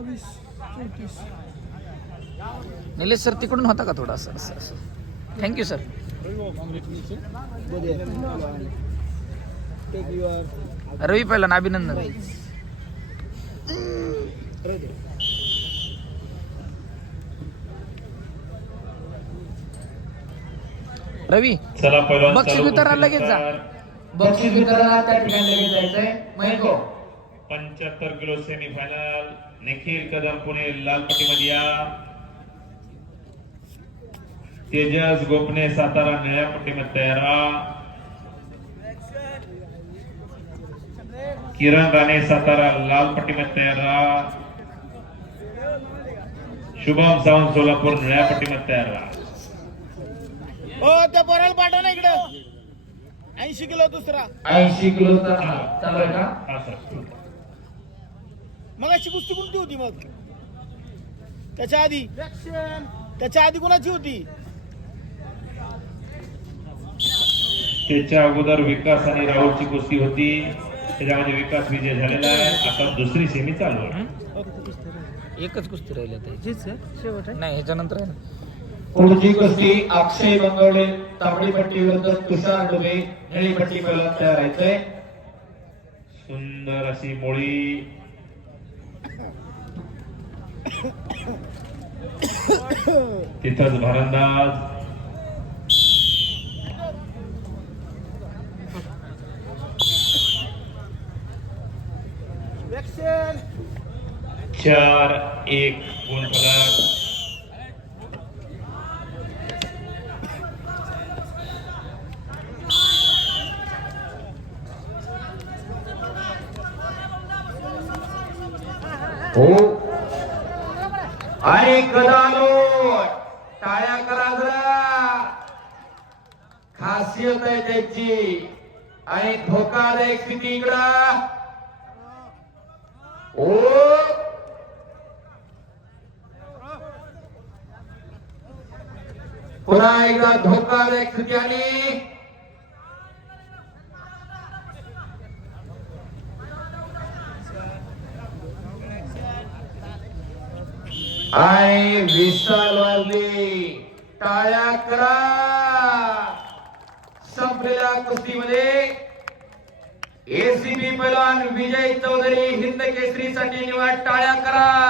बावीस चौतीस. निलेश सर तिकडून होता का थोडा असं? असं असं. थँक्यू सर रवी पहिला अभिनंदन. रवी चला पहिलवान बक्षीस वितरण लगेच जा. बक्षीस वितरणात त्या ठिकाणी लगेच जायचंय. मैको पंच्याहत्तर किलो सेमीफायनल निखिल कदम पुणे लाल पट्टीमध्ये या तेजस गोपने सातारा निळ्या पट्टीमध्ये तयार राहा. किरण राणे सातारा लाल पट्टीमध्ये तयार राहा शुभम सावंत सोलापूर निळ्या पट्टीमध्ये तयार राहा हो त्या पोराला पाठव ना इकडं. ऐंशी किलो दुसरा. ऐंशी किलो चालू आहे का? हा सर. मग अशी कुस्ती कोणती होती मग? त्याच्या आधी? त्याच्या आधी कोणाची होती? त्याच्या अगोदर विकास आणि राहुलची कुस्ती होती. त्याच्यामध्ये विकास विजय झालेला आहे. आता दुसरी सेमी चालू आहे. एकच कुस्ती राहिली आता. नाही ह्याच्यानंतर पुढची कुस्ती? अक्षय बंगवडे तांबडी पट्टी विरुद्ध तुषार डुबे निळी पट्टी पहिला तयार राहायचंय सुंदर अशी मोळी. तिथंच भारंदाज चार एक गुण फलक हो आणि कदालो टाळ्या करा जरा खासियत आहे त्याची आणि धोकादायक स्थिती इकडं ओ पुन्हा एकदा धोकादायक स्थिती आणि आणि विशाल वाजली टाळ्या करा. संपलेल्या कुस्तीमध्ये एसीबी पैलवान विजय चौधरी हिंद केसरी साठी निवड टाळ्या करा.